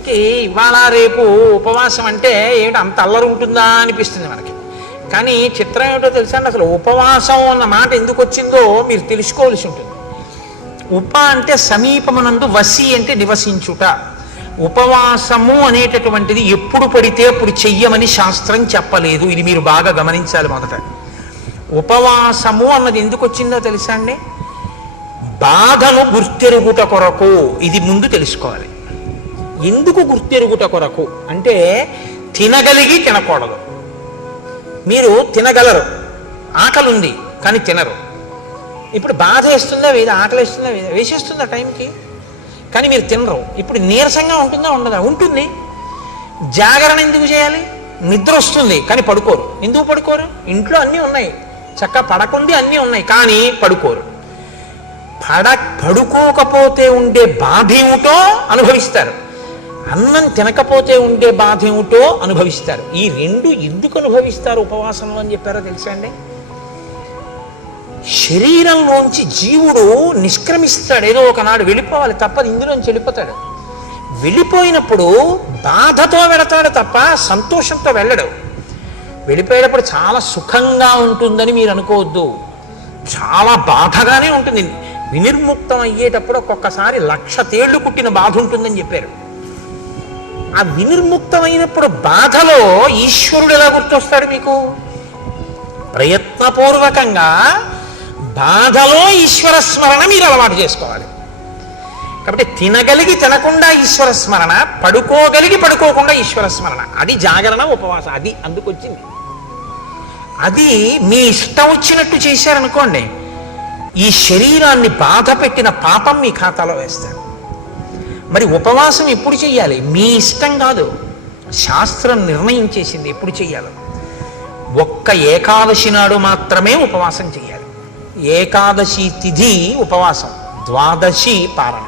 మనకి ఇవాళ రేపు ఉపవాసం అంటే ఏమిటి అంత అల్లరి ఉంటుందా అనిపిస్తుంది మనకి. కానీ చిత్రం ఏమిటో తెలుసా అండి, అసలు ఉపవాసం అన్న మాట ఎందుకు వచ్చిందో మీరు తెలుసుకోవాల్సి ఉంటుంది. ఉప అంటే సమీపమునందు, వసి అంటే నివసించుట. ఉపవాసము అనేటటువంటిది ఎప్పుడు పడితే అప్పుడు చెయ్యమని శాస్త్రం చెప్పలేదు. ఇది మీరు బాగా గమనించాలి. మొదట ఉపవాసము అన్నది ఎందుకు వచ్చిందో తెలుసా అండి, బాధను గుర్తెరుగుట కొరకు. ఇది ముందు తెలుసుకోవాలి. ఎందుకు గుర్తెరుగుట కొరకు అంటే, తినగలిగి తినకూడదు. మీరు తినగలరు, ఆకలి ఉంది కానీ తినరు. ఇప్పుడు బాధ వేస్తుందా వేద, ఆకలి వేస్తుందా వేద, వేసేస్తుందా టైంకి, కానీ మీరు తినరు. ఇప్పుడు నీరసంగా ఉంటుందా ఉండదా, ఉంటుంది. జాగరణ ఎందుకు చేయాలి, నిద్ర వస్తుంది కానీ పడుకోరు. ఎందుకు పడుకోరు, ఇంట్లో అన్నీ ఉన్నాయి, చక్కగా పడకుండి అన్నీ ఉన్నాయి కానీ పడుకోరు. పడుకోకపోతే ఉండే బాధ ఏమిటో అనుభవిస్తారు, అన్నం తినకపోతే ఉండే బాధ ఏమిటో అనుభవిస్తారు. ఈ రెండు ఎందుకు అనుభవిస్తారు ఉపవాసంలో అని చెప్పారో తెలుసా అండి. శరీరంలోంచి జీవుడు నిష్క్రమిస్తాడు, ఏదో ఒకనాడు వెళ్ళిపోవాలి, తప్పదు, ఇందులోంచి వెళ్ళిపోతాడు. వెళ్ళిపోయినప్పుడు బాధతో వెళతాడు తప్ప సంతోషంతో వెళ్ళడు. వెళ్ళిపోయేటప్పుడు చాలా సుఖంగా ఉంటుందని మీరు అనుకోవద్దు, చాలా బాధగానే ఉంటుంది. వినిర్ముక్తం అయ్యేటప్పుడు ఒక్కొక్కసారి 1,00,000 తేళ్లు కుట్టిన బాధ ఉంటుందని చెప్పారు. ఆ వినిర్ముక్తమైనప్పుడు బాధలో ఈశ్వరుడు ఎలా గుర్తొస్తాడు మీకు, ప్రయత్నపూర్వకంగా బాధలో ఈశ్వర స్మరణ మీరు అలవాటు చేసుకోవాలి. కాబట్టి తినగలిగి తినకుండా ఈశ్వర స్మరణ, పడుకోగలిగి పడుకోకుండా ఈశ్వర స్మరణ, అది జాగరణ ఉపవాసం. అది అందుకొచ్చింది. అది మీ ఇష్టం వచ్చినట్టు చేశారనుకోండి, ఈ శరీరాన్ని బాధ పెట్టిన పాపం మీ ఖాతాలో వేస్తారు. మరి ఉపవాసం ఎప్పుడు చెయ్యాలి, మీ ఇష్టం కాదు, శాస్త్రం నిర్ణయించేసింది ఎప్పుడు చెయ్యాలో. ఒక్క ఏకాదశి నాడు మాత్రమే ఉపవాసం చెయ్యాలి. ఏకాదశి తిథి ఉపవాసం, ద్వాదశి పారణ.